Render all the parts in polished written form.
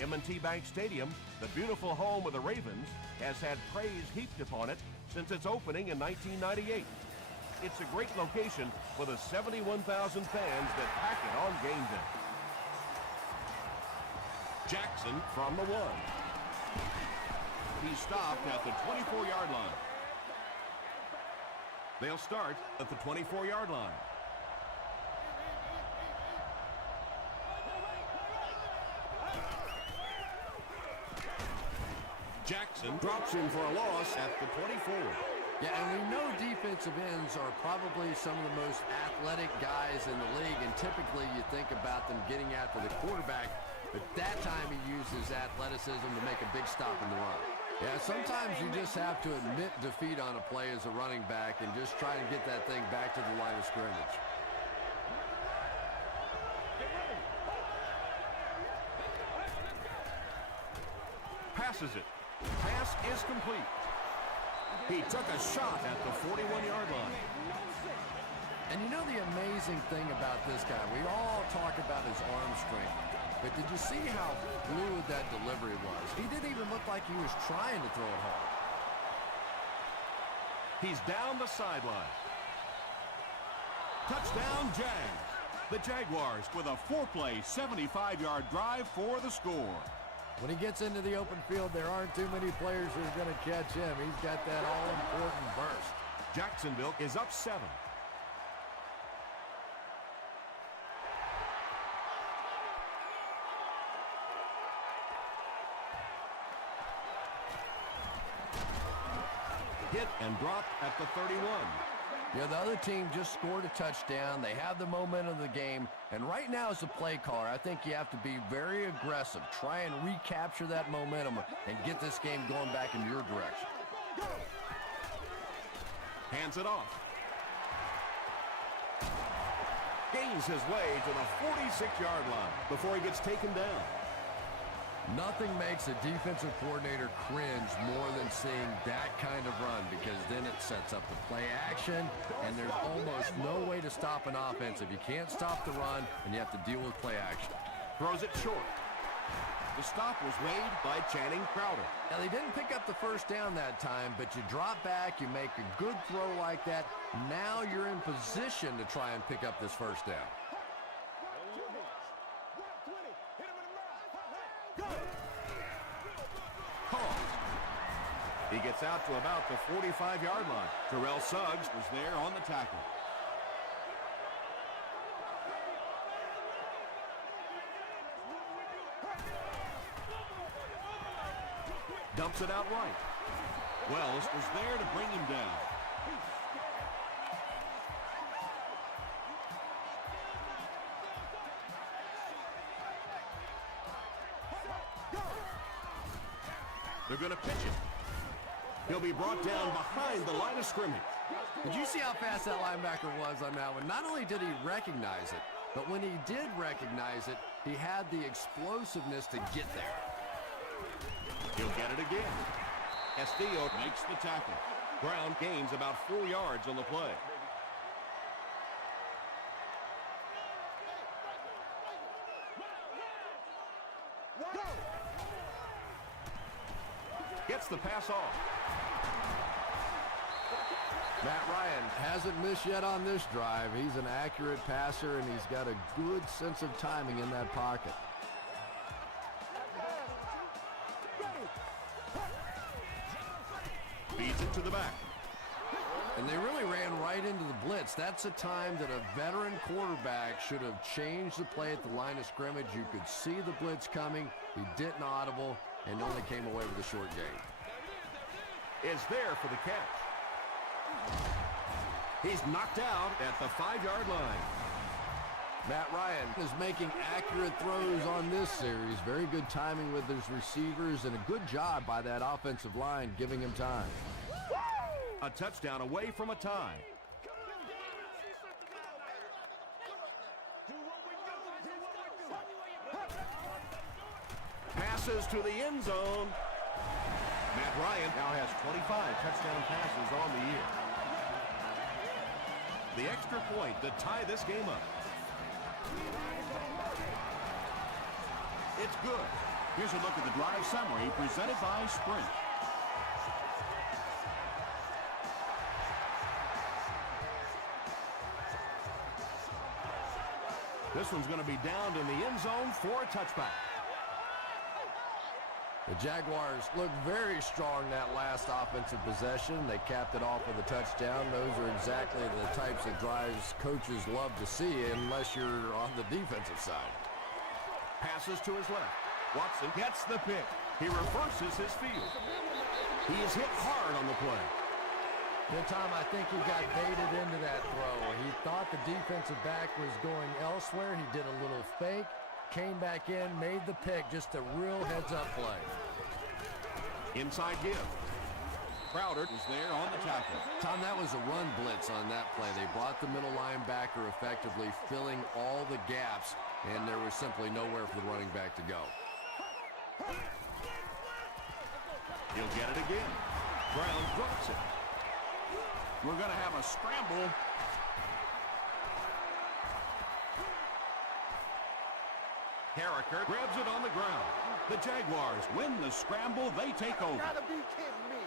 M&T Bank Stadium, the beautiful home of the Ravens, has had praise heaped upon it since its opening in 1998. It's a great location for the 71,000 fans that pack it on game day. Jackson from the 1. He stopped at the 24-yard line. They'll start at the 24-yard line. Jackson drops him for a loss at the 24. Yeah, and we know defensive ends are probably some of the most athletic guys in the league, and typically you think about them getting after the quarterback, but that time he uses athleticism to make a big stop in the run. Yeah, sometimes you just have to admit defeat on a play as a running back and just try to get that thing back to the line of scrimmage. Passes it. Pass is complete. He took a shot at the 41-yard line. And you know the amazing thing about this guy, we all talk about his arm strength, but did you see how fluid that delivery was? He didn't even look like he was trying to throw it hard. He's down the sideline. Touchdown, Jags. The Jaguars with a 4-play, 75-yard drive for the score. When he gets into the open field, there aren't too many players who are going to catch him. He's got that all-important burst. Jacksonville is up 7. Hit and dropped at the 31. Yeah, the other team just scored a touchdown. They have the momentum of the game. And right now as a play caller, I think you have to be very aggressive. Try and recapture that momentum and get this game going back in your direction. Hands it off. Gains his way to the 46-yard line before he gets taken down. Nothing makes a defensive coordinator cringe more than seeing that kind of run, because then it sets up the play action, and there's almost no way to stop an offense if you can't stop the run and you have to deal with play action. Throws it short. The stop was made by Channing Crowder. Now, they didn't pick up the first down that time, but you drop back, you make a good throw like that. Now you're in position to try and pick up this first down. He gets out to about the 45-yard line. Terrell Suggs was there on the tackle. Dumps it out right. Wells was there to bring him down. They're going to pitch it. He'll be brought down behind the line of scrimmage. Did you see how fast that linebacker was on that one? Not only did he recognize it, but when he did recognize it, he had the explosiveness to get there. He'll get it again. Castillo makes the tackle. Brown gains about 4 yards on the play. Gets the pass off. Matt Ryan hasn't missed yet on this drive. He's an accurate passer, and he's got a good sense of timing in that pocket. Feeds it to the back. And they really ran right into the blitz. That's a time that a veteran quarterback should have changed the play at the line of scrimmage. You could see the blitz coming. He didn't audible and only came away with a short gain. Is there for the catch. He's knocked out at the 5-yard line. Matt Ryan is making accurate throws on this series. Very good timing with his receivers and a good job by that offensive line giving him time. A touchdown away from a tie. Passes to the end zone. Matt Ryan now has 25 touchdown passes on the year. The extra point to tie this game up. It's good. Here's a look at the drive summary presented by Sprint. This one's going to be down in the end zone for a touchback. The Jaguars look very strong that last offensive possession. They capped it off with a touchdown. Those are exactly the types of drives coaches love to see unless you're on the defensive side. Passes to his left. Watson gets the pick. He reverses his field. He is hit hard on the play. Good time, I think he got baited into that throw. He thought the defensive back was going elsewhere. He did a little fake, came back in, made the pick, just a real heads-up play. Inside give. Crowder is there on the tackle. Tom, that was a run blitz on that play. They brought the middle linebacker effectively filling all the gaps, and there was simply nowhere for the running back to go. He'll get it again. Brown drops it. We're going to have a scramble. Carricker grabs it on the ground. The Jaguars win the scramble. They take over. Gotta be kidding me.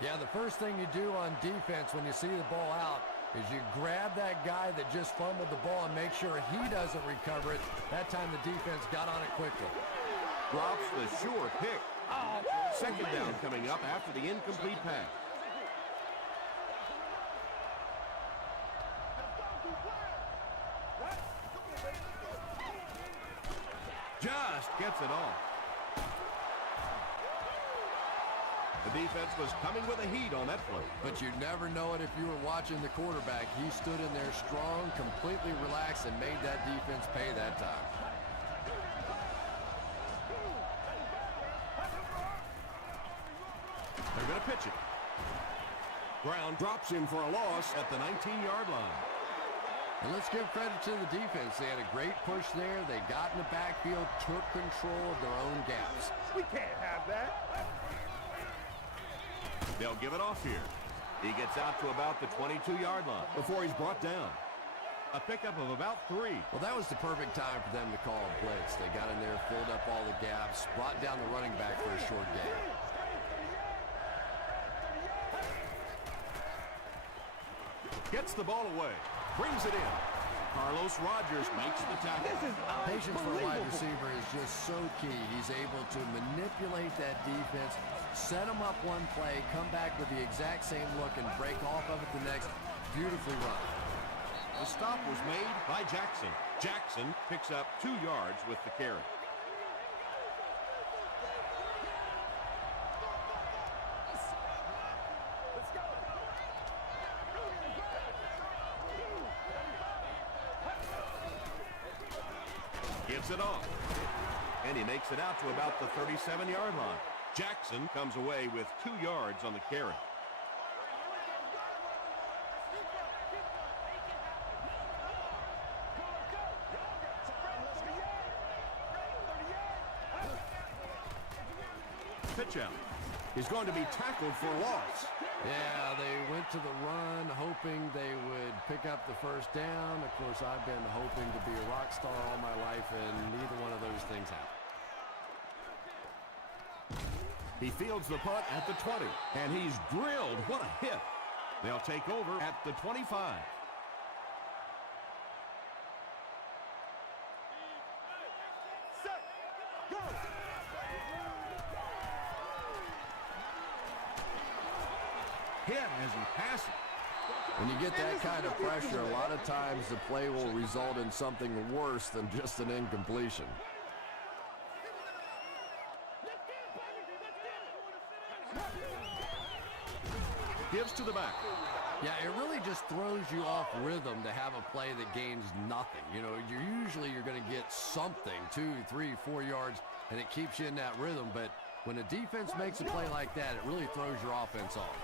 Yeah, the first thing you do on defense when you see the ball out is you grab that guy that just fumbled the ball and make sure he doesn't recover it. That time the defense got on it quickly. Drops the sure pick. Second down coming up after the incomplete pass. Just gets it off. The defense was coming with a heat on that play. But you never know it if you were watching the quarterback. He stood in there strong, completely relaxed, and made that defense pay that time. They're going to pitch it. Brown drops him for a loss at the 19-yard line. And let's give credit to the defense. They had a great push there. They got in the backfield, took control of their own gaps. We can't have that. They'll give it off here. He gets out to about the 22-yard line before he's brought down. A pickup of about 3. Well, that was the perfect time for them to call a blitz. They got in there, filled up all the gaps, brought down the running back for a short gain. Gets the ball away. Brings it in. Carlos Rogers makes the tackle. Patience for a wide receiver is just so key. He's able to manipulate that defense, set them up one play, come back with the exact same look, and break off of it the next. Beautifully run. The stop was made by Jackson. Jackson picks up 2 yards with the carry. Gives it off. And he makes it out to about the 37-yard line. Jackson comes away with 2 yards on the carry. Pitch out. He's going to be tackled for a loss. Yeah, they went to the run, hoping they would pick up the first down. Of course, I've been hoping to be a rock star all my life, and neither one of those things happened. He fields the punt at the 20, and he's drilled. What a hit. They'll take over at the 25. Hit as he passes. When you get that kind of pressure, a lot of times the play will result in something worse than just an incompletion. Gives to the back. Yeah, it really just throws you off rhythm to have a play that gains nothing. You know, you're going to get something, 2, 3, 4 yards, and it keeps you in that rhythm. But when a defense makes a play like that, it really throws your offense off.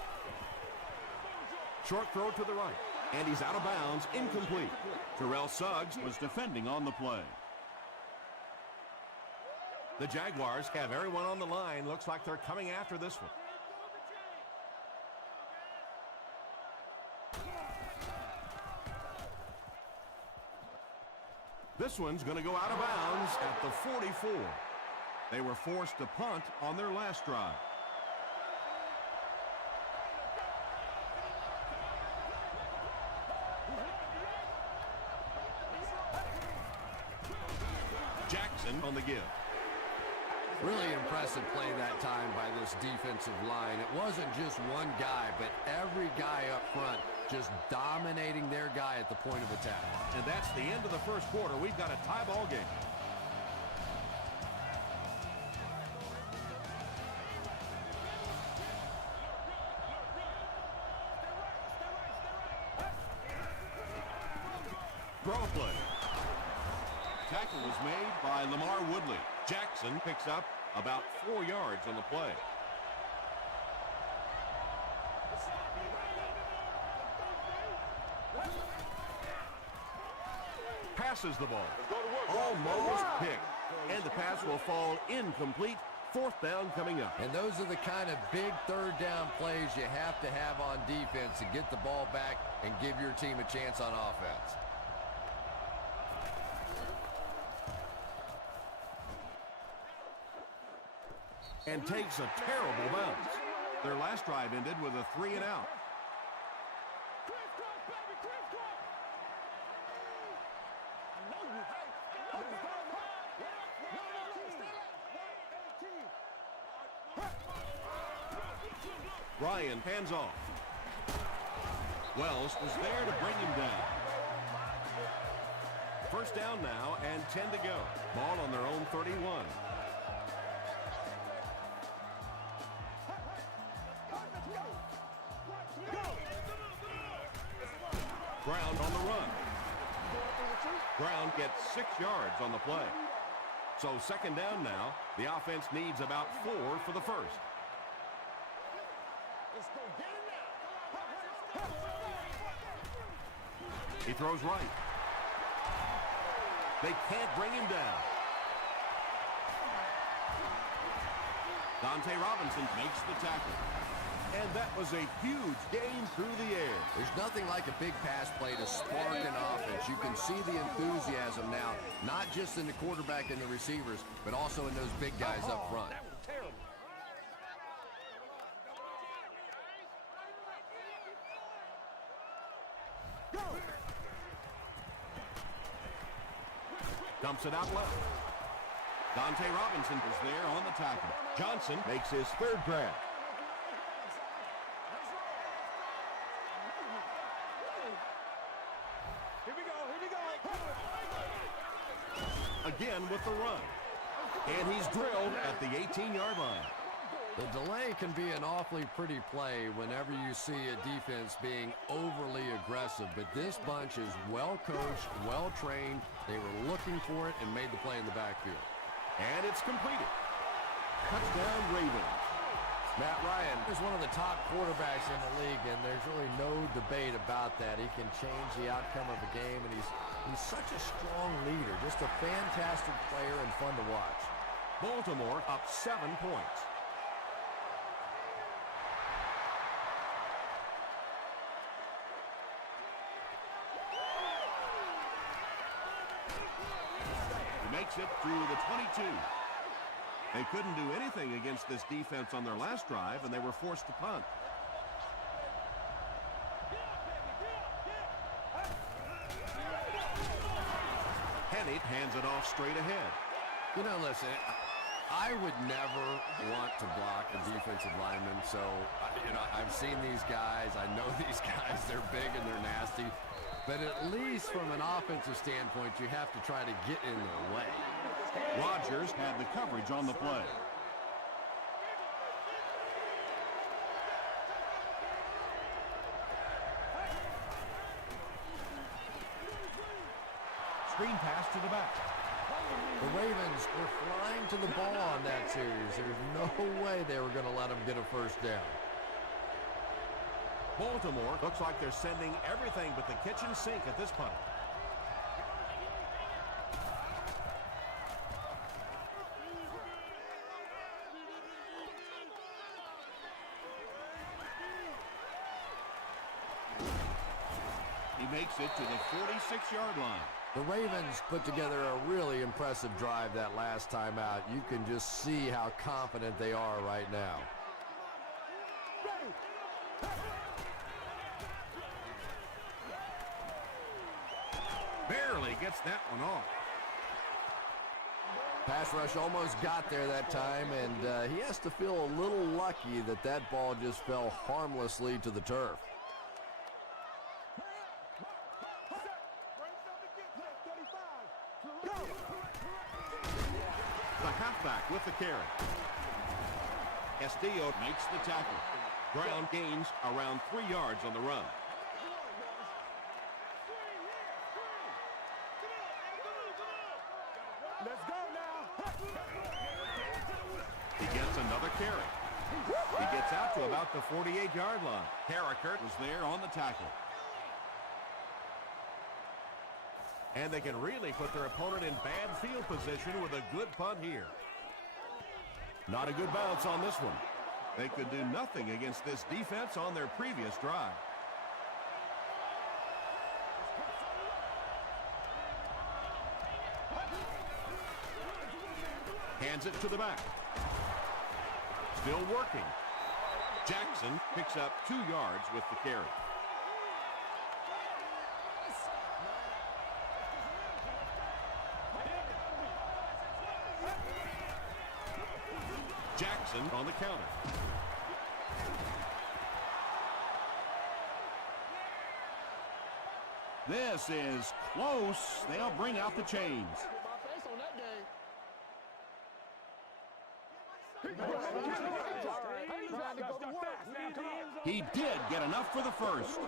Short throw to the right, and he's out of bounds, incomplete. Terrell Suggs was defending on the play. The Jaguars have everyone on the line. Looks like they're coming after this one. This one's going to go out of bounds at the 44. They were forced to punt on their last drive. Jackson on the give. Really impressive play that time by this defensive line. It wasn't just one guy, but every guy up front just dominating their guy at the point of attack. And that's the end of the first quarter. We've got a tie ball game. Throw play. Tackle was made by Lamar Woodley. Jackson picks up about 4 yards on the play. Passes the ball. Almost picked. And the pass will fall incomplete. Fourth down coming up. And those are the kind of big third down plays you have to have on defense to get the ball back and give your team a chance on offense. And takes a terrible bounce. Their last drive ended with a 3-and-out. Ryan hands off. Wells was there to bring him down. First down now and 10 to go. Ball on their own 31. Brown on the run. Brown gets 6 yards on the play. So second down now. The offense needs about 4 for the first. He throws right. They can't bring him down. Dante Robinson makes the tackle. And that was a huge gain through the air. There's nothing like a big pass play to spark an offense. You can see the enthusiasm now, not just in the quarterback and the receivers, but also in those big guys up front. That was terrible. Dumps it out left. Dante Robinson is there on the tackle. Johnson makes his third grab. Here we go. Again with the run. And he's drilled at the 18-yard line. The delay can be an awfully pretty play whenever you see a defense being overly aggressive, but this bunch is well coached, well trained. They were looking for it and made the play in the backfield. And it's completed. Touchdown Ravens. Matt Ryan is one of the top quarterbacks in the league, and there's really no debate about that. He can change the outcome of a game, and he's such a strong leader, just a fantastic player and fun to watch. Baltimore up 7 points. He makes it through the 22. They couldn't do anything against this defense on their last drive, and they were forced to punt. Hennett hands it off straight ahead. You know, listen, I would never want to block a defensive lineman, so, I've seen these guys. I know these guys. They're big and they're nasty. But at least from an offensive standpoint, you have to try to get in their way. Rodgers had the coverage on the play. Screen pass to the back. The Ravens were flying to the ball on that series. There's no way they were going to let them get a first down. Baltimore looks like they're sending everything but the kitchen sink at this punt. He makes it to the 46-yard line. The Ravens put together a really impressive drive that last time out. You can just see how confident they are right now. Barely gets that one off. Pass rush almost got there that time, and he has to feel a little lucky that that ball just fell harmlessly to the turf. The halfback with the carry. Castillo makes the tackle. Ground gains around 3 yards on the run. Let's go now. He gets another carry. He gets out to about the 48-yard line. Harriker was there on the tackle. And they can really put their opponent in bad field position with a good punt here. Not a good bounce on this one. They could do nothing against this defense on their previous drive. Hands it to the back. Still working. Jackson picks up 2 yards with the carry. Jackson on the counter. This is close. They'll bring out the chains. He did get enough for the first.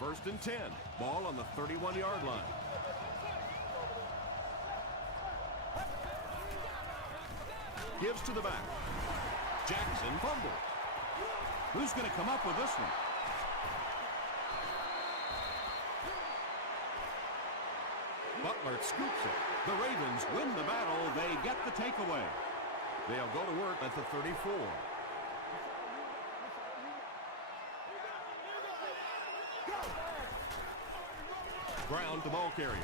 First and 10. Ball on the 31-yard line. Gives to the back. Jackson fumbles. Who's going to come up with this one? Butler scoops it. The Ravens win the battle. They get the takeaway. They'll go to work at the 34. Ground the ball carrier.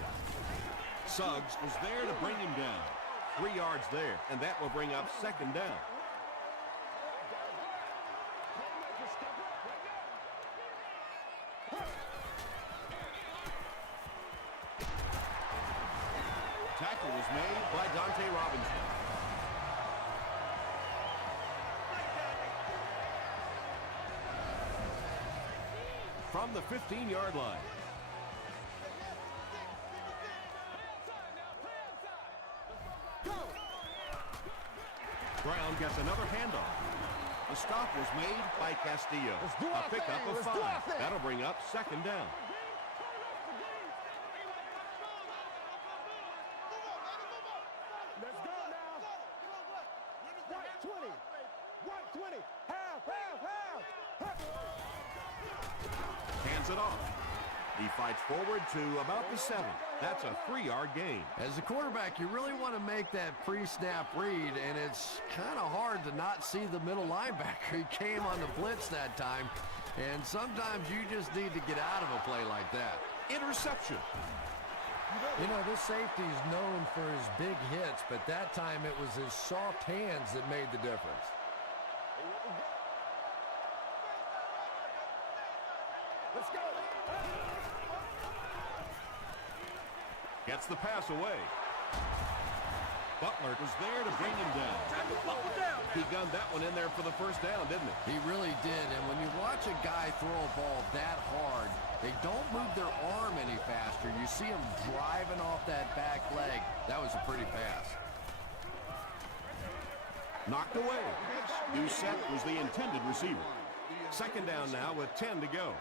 Suggs was there to bring him down. 3 yards there, and that will bring up second down. Tackle was made by Dante Robinson. From the 15-yard line. Brown gets another handoff. The stop was made by Castillo. A pickup of 5. That'll bring up second down. Let's go now. 120. 120. Half. Hands it off. He fights forward to about the 7. That's a 3-yard gain. As a quarterback, you really want to make that pre-snap read, and it's kind of hard to not see the middle linebacker. He came on the blitz that time, and sometimes you just need to get out of a play like that. Interception. You know, this safety is known for his big hits, but that time it was his soft hands that made the difference. Let's go. Gets the pass away. Butler was there to bring him down. He gunned that one in there for the first down, didn't he? He really did, and when you watch a guy throw a ball that hard, they don't move their arm any faster. You see him driving off that back leg. That was a pretty pass. Knocked away. Doucette was the intended receiver. Second down now with 10 to go.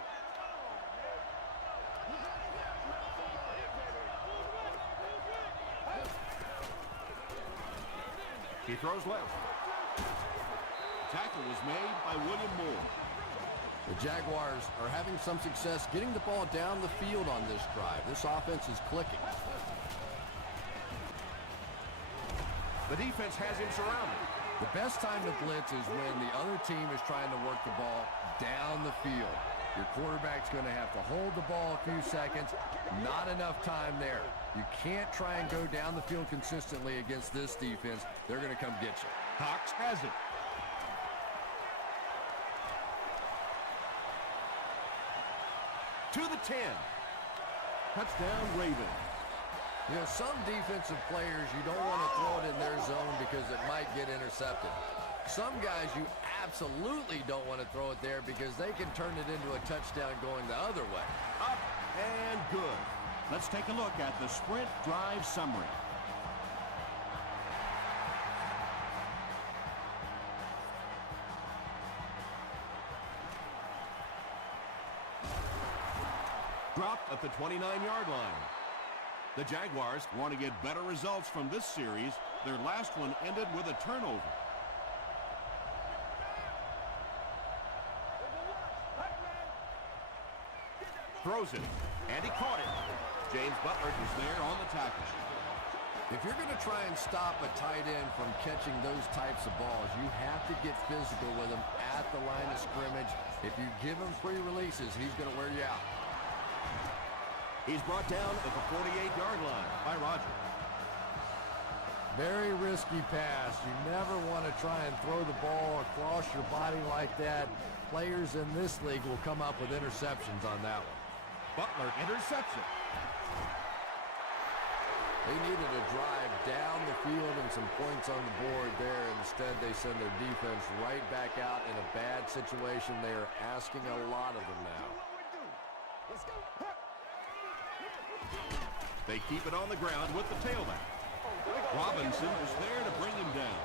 He throws left. Tackle was made by William Moore. The Jaguars are having some success getting the ball down the field on this drive. This offense is clicking. The defense has him surrounded. The best time to blitz is when the other team is trying to work the ball down the field. Your quarterback's going to have to hold the ball a few seconds. Not enough time there. You can't try and go down the field consistently against this defense. They're going to come get you. Cox has it. To the 10. Touchdown, Ravens. You know, some defensive players, you don't want to throw it in their zone because it might get intercepted. Some guys, you absolutely don't want to throw it there because they can turn it into a touchdown going the other way. Up and good. Let's take a look at the sprint drive summary. Dropped at the 29-yard line. The Jaguars want to get better results from this series. Their last one ended with a turnover. Throws it, and he caught it. James Butler is there on the tackle. If you're going to try and stop a tight end from catching those types of balls, you have to get physical with him at the line of scrimmage. If you give him free releases, he's going to wear you out. He's brought down at the 48-yard line by Roger. Very risky pass. You never want to try and throw the ball across your body like that. Players in this league will come up with interceptions on that one. Butler intercepts it. They needed a drive down the field and some points on the board there. Instead, they send their defense right back out in a bad situation. They are asking a lot of them now. They keep it on the ground with the tailback. Robinson is there to bring him down.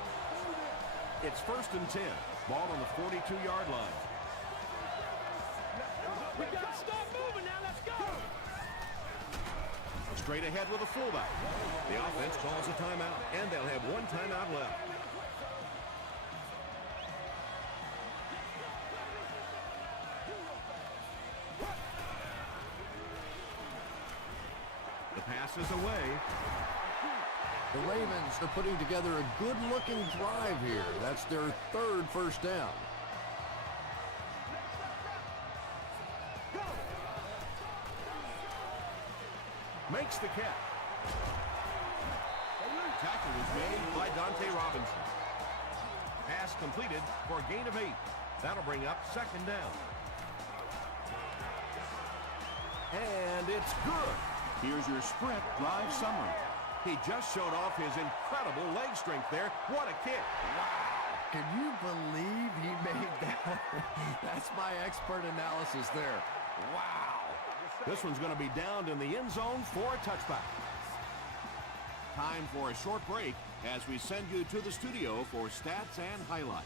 It's 1st and 10. Ball on the 42-yard line. We got to stop moving now. Let's go. Straight ahead with a fullback. The offense calls a timeout, and they'll have one timeout left. The pass is away. The Ravens are putting together a good-looking drive here. That's their 3rd first down. Makes the catch. Tackle was made by Dante Robinson. Pass completed for a gain of 8. That'll bring up 2nd down. And it's good. Here's your sprint drive summary. He just showed off his incredible leg strength there. What a kick. Wow. Can you believe he made that? That's my expert analysis there. Wow. This one's going to be downed in the end zone for a touchback. Time for a short break as we send you to the studio for stats and highlights.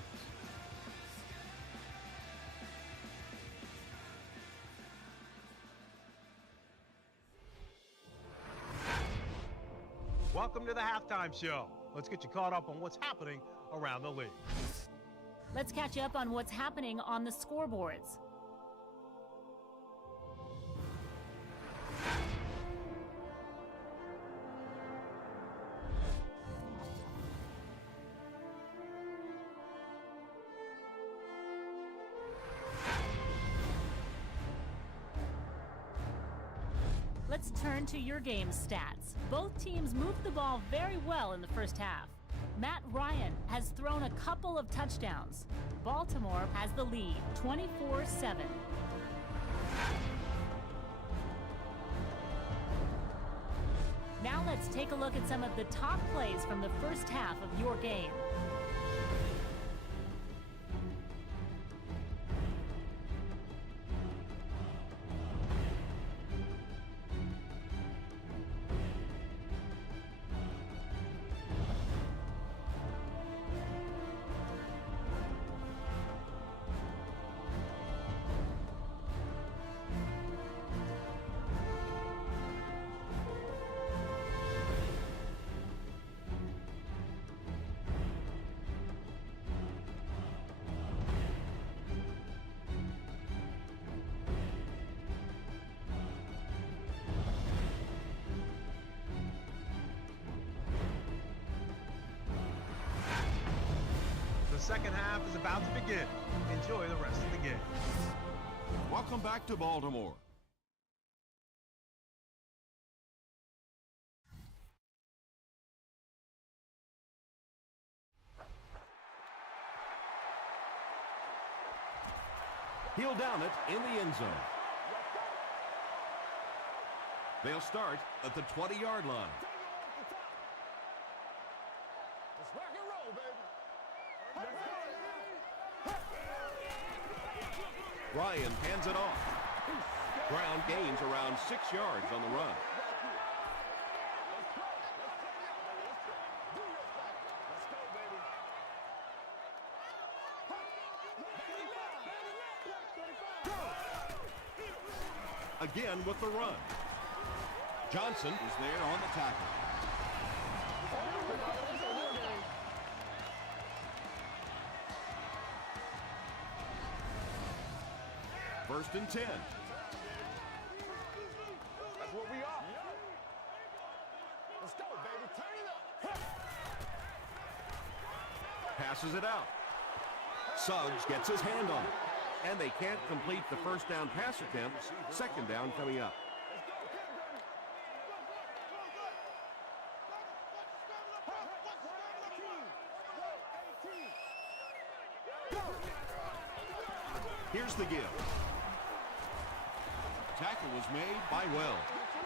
Welcome to the Halftime Show. Let's get you caught up on what's happening around the league. Let's catch you up on what's happening on the scoreboards. Let's turn to your game stats. Both teams moved the ball very well in the first half. Matt Ryan has thrown a couple of touchdowns. Baltimore has the lead, 24-7. Now let's take a look at some of the top plays from the first half of your game. second half is about to begin. Enjoy the rest of the game. Welcome back to Baltimore. He'll down it in the end zone. They'll start at the 20-yard line. Let's rock and roll, baby. Ryan hands it off. Brown gains around 6 yards on the run. Again with the run. Johnson is there on the tackle. First and 10. That's what we are. Let's go, baby. Turn it up. Passes it out. Suggs gets his hand on it. And they can't complete the first down pass attempt. Second down coming up. Here's the give. Tackle was made by Wells.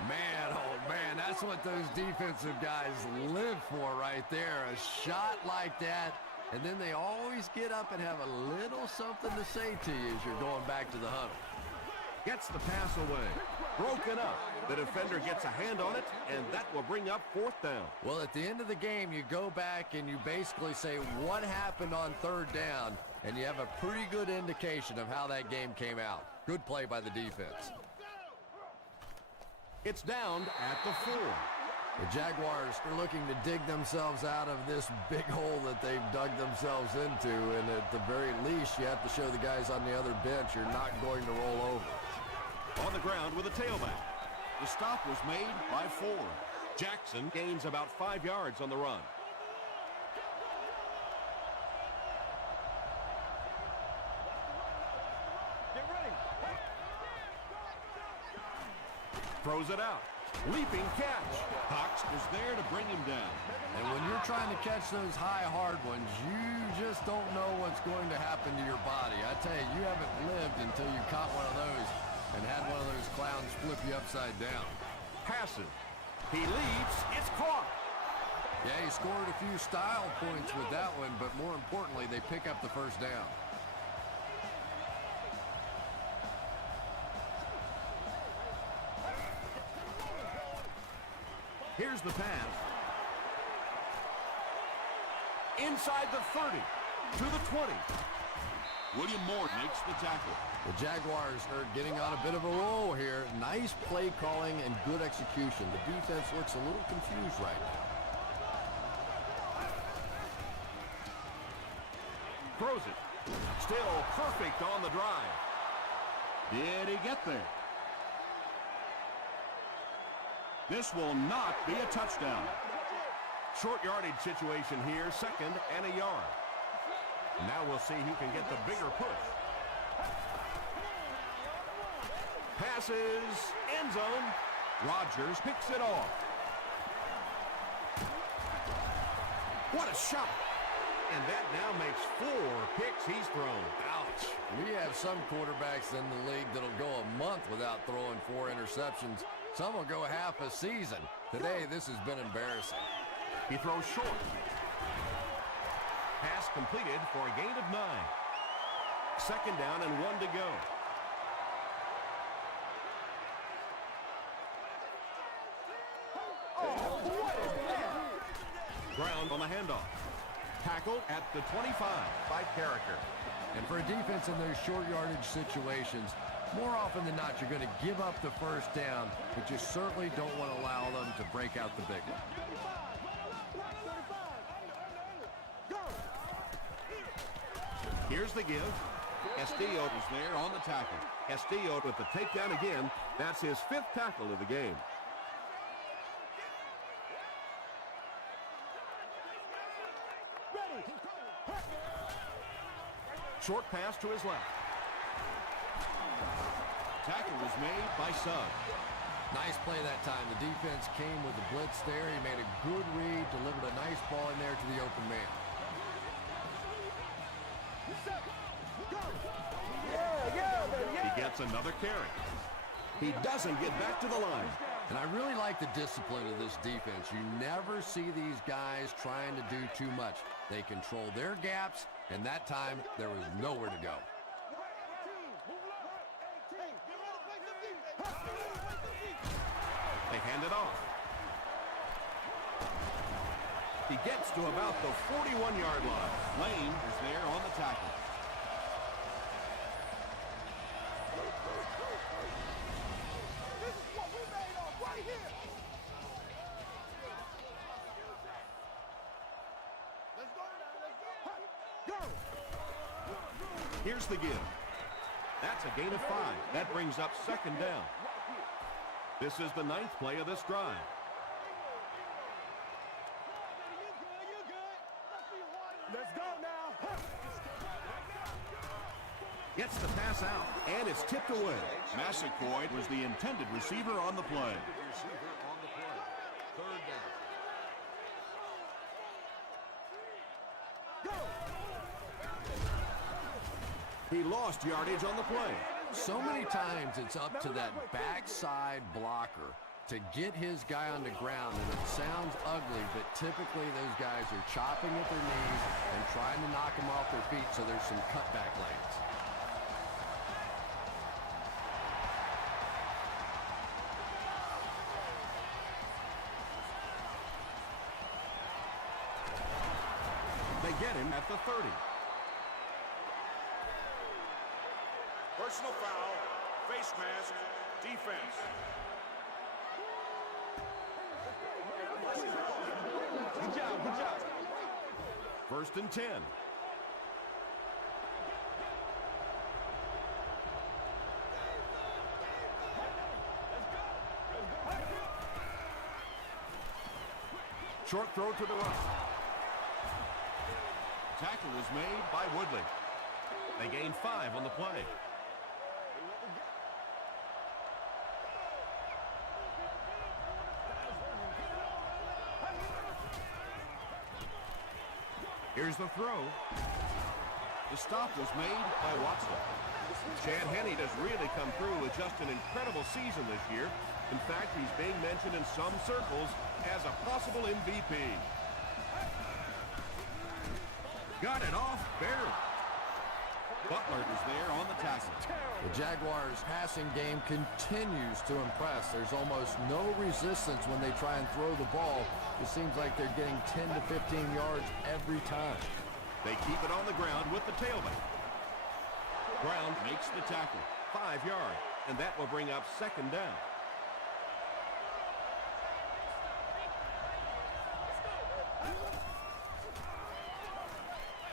Man, oh man, that's what those defensive guys live for right there. A shot like that, and then they always get up and have a little something to say to you as you're going back to the huddle. Gets the pass away. Broken up. The defender gets a hand on it, and that will bring up fourth down. Well, at the end of the game, you go back and you basically say what happened on third down, and you have a pretty good indication of how that game came out. Good play by the defense. It's down at the 4. The Jaguars are looking to dig themselves out of this big hole that they've dug themselves into, and at the very least, you have to show the guys on the other bench you're not going to roll over. On the ground with a tailback. The stop was made by 4. Jackson gains about 5 yards on the run. Get ready. Throws it out. Leaping catch. Cox is there to bring him down. And when you're trying to catch those high, hard ones, you just don't know what's going to happen to your body. I tell you, you haven't lived until you caught one of those and had one of those clowns flip you upside down. Passes. He leaps. It's caught. Yeah, he scored a few style points with that one, but more importantly, they pick up the first down. Here's the pass. Inside the 30 to the 20. William Moore makes the tackle. The Jaguars are getting on a bit of a roll here. Nice play calling and good execution. The defense looks a little confused right now. Throws it. Still perfect on the drive. Did he get there? This will not be a touchdown. Short yardage situation here, second and a yard. Now we'll see who can get the bigger push. Passes, end zone. Rodgers picks it off. What a shot. And that now makes 4 picks he's thrown. Ouch. We have some quarterbacks in the league that'll go a month without throwing 4 interceptions. Some will go half a season. Today, this has been embarrassing. He throws short. Pass completed for a gain of 9. Second down and 1 to go. Ground on the handoff. Tackle at the 25 by Carricker. And for a defense in those short yardage situations, more often than not, you're going to give up the first down, but you certainly don't want to allow them to break out the big one. Here's the give. Castillo is there on the tackle. Castillo with the takedown again. That's his 5th tackle of the game. Short pass to his left. Tackle was made by Suggs. Nice play that time. The defense came with the blitz there. He made a good read, delivered a nice ball in there to the open man. He gets another carry. He doesn't get back to the line. And I really like the discipline of this defense. You never see these guys trying to do too much. They control their gaps, and that time there was nowhere to go. They hand it off. He gets to about the 41-yard line. Lane is there on the tackle. This is what we made of right here. Let's go now. Let's go. Here's the give. That's a gain of 5. That brings up second down. This is the 9th play of this drive. Let's go now. Gets the pass out, and it's tipped away. Massaquoi was the intended receiver on the play. Third down. He lost yardage on the play. So many times it's up to that backside blocker to get his guy on the ground, and it sounds ugly, but typically those guys are chopping at their knees and trying to knock them off their feet, so there's some cutback lanes. They get him at the 30. Personal foul, face mask, defense. Good job, good job. First and 10. Short throw to the right. Tackle was made by Woodley. They gain 5 on the play. Here's the throw. The stop was made by Watson. Chad Henne does really come through with just an incredible season this year. In fact, he's being mentioned in some circles as a possible MVP. Got it off barely. Butler is there on the tackle. The Jaguars' passing game continues to impress. There's almost no resistance when they try and throw the ball. It seems like they're getting 10 to 15 yards every time. They keep it on the ground with the tailback. Brown makes the tackle, 5 yards, and that will bring up second down.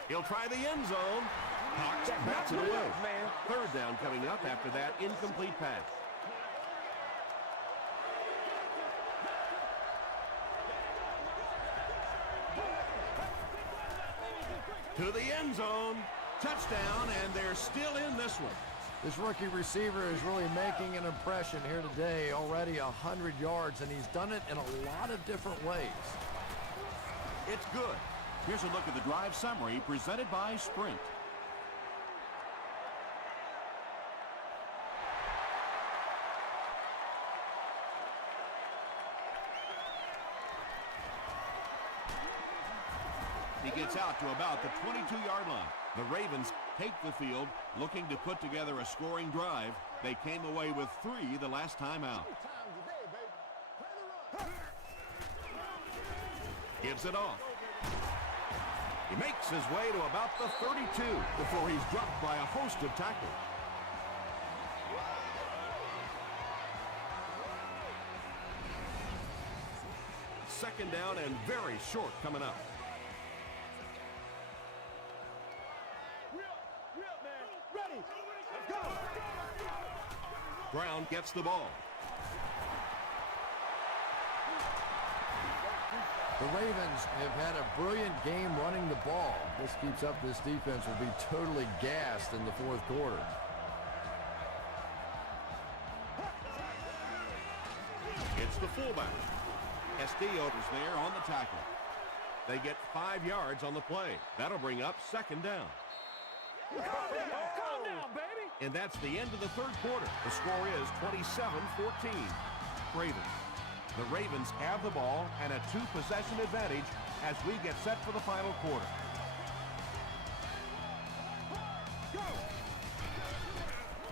He'll try the end zone. Cox bats it away. Third down coming up after that incomplete pass. To the end zone. Touchdown, and they're still in this one. This rookie receiver is really making an impression here today. Already 100 yards, and he's done it in a lot of different ways. It's good. Here's a look at the drive summary presented by Sprint. He gets out to about the 22-yard line. The Ravens take the field, looking to put together a scoring drive. They came away with 3 the last time out. Gives it off. He makes his way to about the 32 before he's dropped by a host of tacklers. Second down and very short coming up. Ready. Let's go. Brown gets the ball. The Ravens have had a brilliant game running the ball. This keeps up, this defense will be totally gassed in the fourth quarter. It's the fullback. Castillo is there on the tackle. They get 5 yards on the play. That'll bring up second down. Calm down, baby. And that's the end of the third quarter. The score is 27-14. Ravens. The Ravens have the ball and a 2-possession advantage as we get set for the final quarter.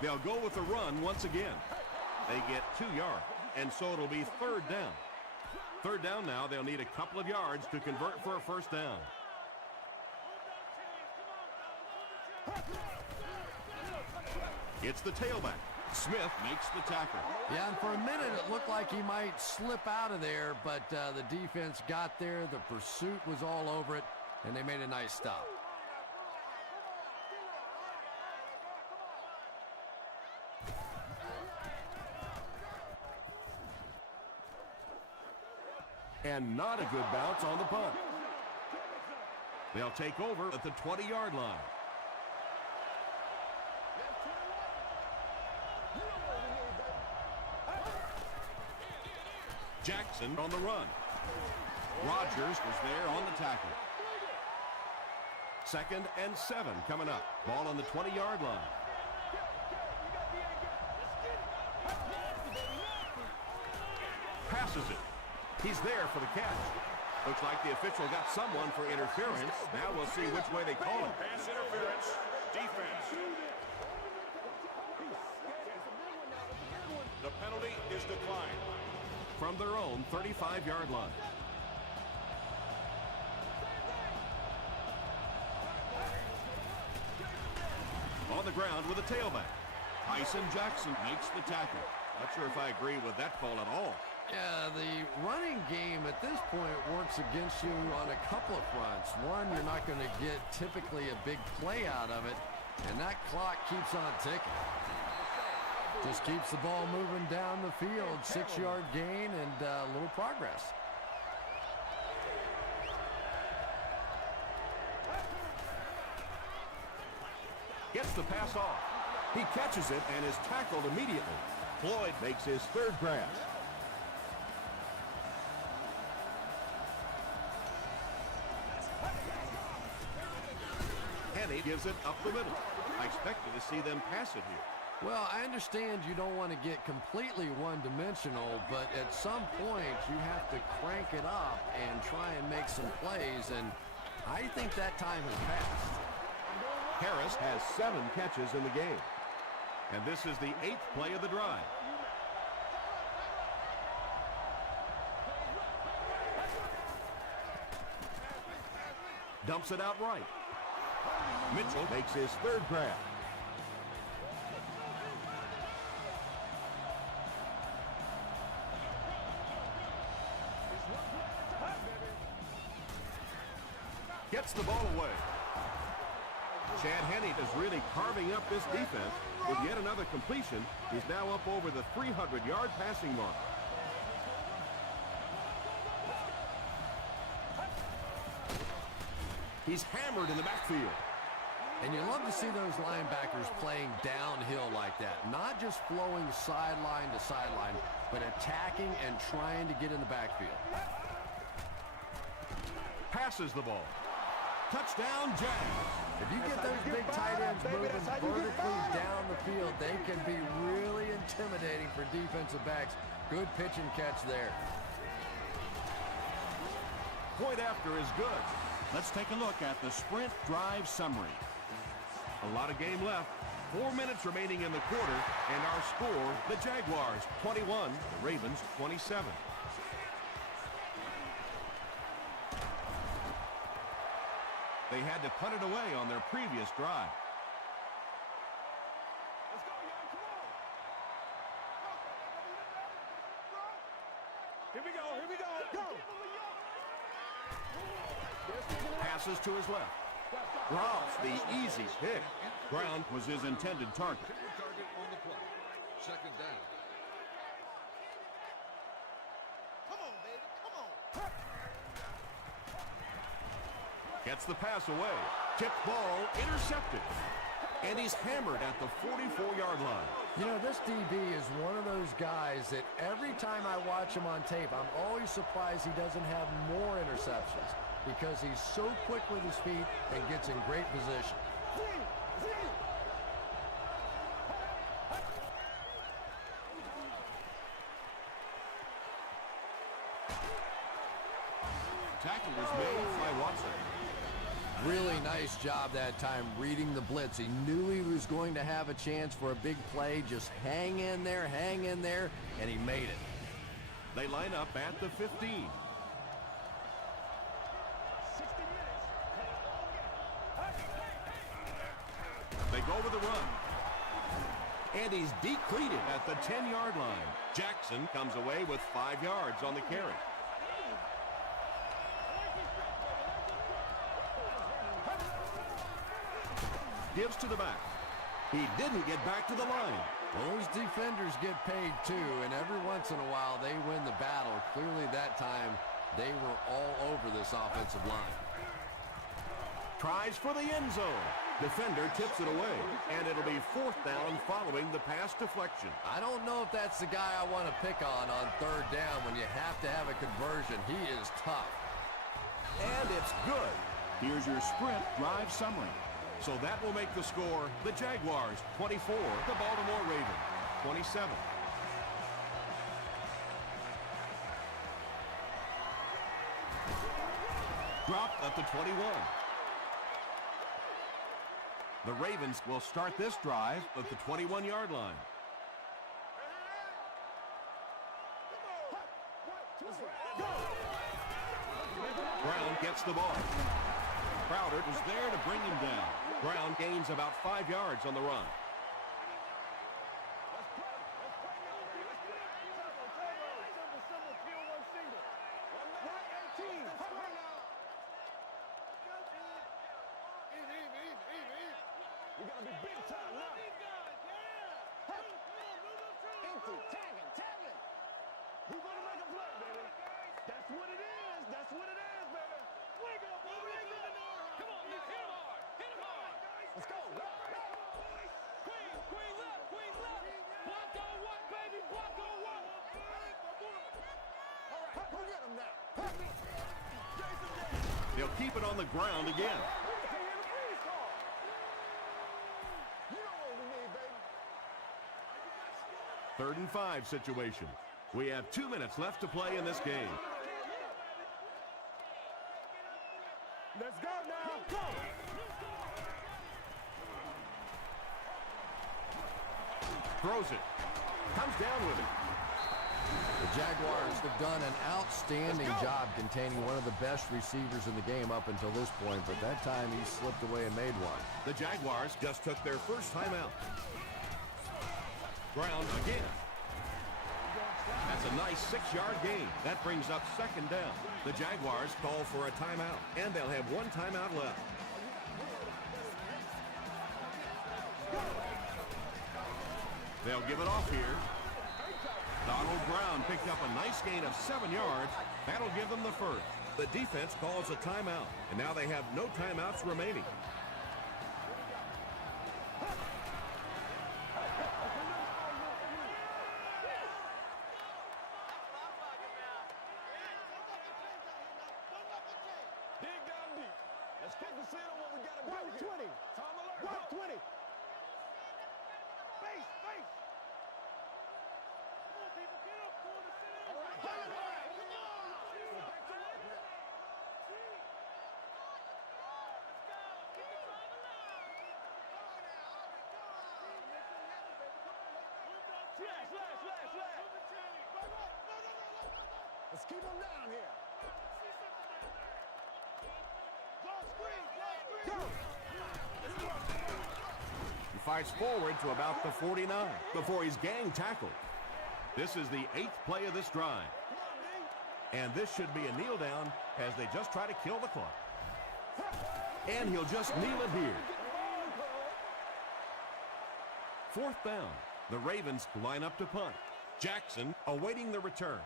They'll go with the run once again. They get 2 yards, and so it'll be third down. Third down now, they'll need a couple of yards to convert for a first down. It's the tailback. Smith makes the tackle. Yeah, and for a minute it looked like he might slip out of there, but the defense got there. The pursuit was all over it, and they made a nice stop. And not a good bounce on the punt. They'll take over at the 20-yard line. Jackson on the run. Rogers was there on the tackle. 2nd and 7 coming up. Ball on the 20-yard line. Passes it. He's there for the catch. Looks like the official got someone for interference. Now we'll see which way they call it. Pass interference. Defense. The penalty is declined. From their own 35-yard line. On the ground with a tailback. Tyson Jackson makes the tackle. Not sure if I agree with that call at all. Yeah, the running game at this point works against you on a couple of fronts. One, you're not going to get typically a big play out of it, and that clock keeps on ticking. Just keeps the ball moving down the field. 6-yard gain and a little progress. Gets the pass off. He catches it and is tackled immediately. Floyd makes his third grab. Henny gives it up the middle. I expected to see them pass it here. Well, I understand you don't want to get completely one-dimensional, but at some point you have to crank it up and try and make some plays, and I think that time has passed. Harris has 7 catches in the game. And this is the 8th play of the drive. Dumps it out right. Mitchell makes his third grab. Gets the ball away. Chad Henne is really carving up this defense with yet another completion. He's now up over the 300-yard passing mark. He's hammered in the backfield. And you love to see those linebackers playing downhill like that. Not just flowing sideline to sideline, but attacking and trying to get in the backfield. Passes the ball. Touchdown, Jags. If you get those big tight ends moving vertically down the field, they can be really intimidating for defensive backs. Good pitch and catch there. Point after is good. Let's take a look at the sprint drive summary. A lot of game left. 4 minutes remaining in the quarter, and our score, the Jaguars 21, the Ravens 27. They had to punt it away on their previous drive. Let's go, y'all. Come on. Here we go. Here we go. Go. Passes to his left. Drops the easy pick. Brown was his intended target. Target on the play. Second down. Come on, baby. Come on. Gets the pass away. Tipped ball intercepted. And he's hammered at the 44-yard line. You know, this DB is one of those guys that every time I watch him on tape, I'm always surprised he doesn't have more interceptions because he's so quick with his feet and gets in great position. Tackle was made by Watson. Really nice job that time reading the blitz. He knew he was going to have a chance for a big play. Just hang in there, and he made it. They line up at the 15. They go with the run. And he's depleted at the 10-yard line. Jackson comes away with 5 yards on the carry. Gives to the back. He didn't get back to the line. Well, those defenders get paid too, and every once in a while they win the battle. Clearly that time they were all over this offensive line. Tries for the end zone. Defender tips it away, and it'll be 4th down following the pass deflection. I don't know if that's the guy I want to pick on 3rd down when you have to have a conversion. He is tough. And it's good. Here's your sprint drive summary. So that will make the score the Jaguars 24, the Baltimore Ravens 27. Dropped at the 21. The Ravens will start this drive at the 21-yard line. Brown gets the ball. Crowder was there to bring him down. Brown gains about 5 yards on the run. They'll keep it on the ground again. Third and 5 situation. We have 2 minutes left to play in this game. Let's go now. Go. Throws it. Comes down with it. The Jaguars have done an outstanding job containing one of the best receivers in the game up until this point, but that time he slipped away and made one. The Jaguars just took their first timeout. Brown again. That's a nice 6-yard gain. That brings up 2nd down. The Jaguars call for a timeout, and they'll have 1 timeout left. They'll give it off here. Donald Brown picked up a nice gain of 7 yards. That'll give them the first. The defense calls a timeout, and now they have no timeouts remaining. Let's focus in on what we got to do. 20. Time alert. 20. Base. Come on, people. Get up. Go on the center. All right. Come on. Back to work now. Let's keep them down here. He fights forward to about the 49 before he's gang tackled. This is the 8th play of this drive. And this should be a kneel down as they just try to kill the clock. And he'll just kneel it here. 4th down. The Ravens line up to punt. Jackson awaiting the return.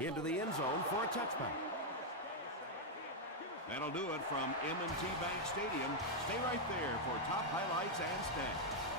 Into the end zone for a touchback. That'll do it from M&T Bank Stadium. Stay right there for top highlights and stats.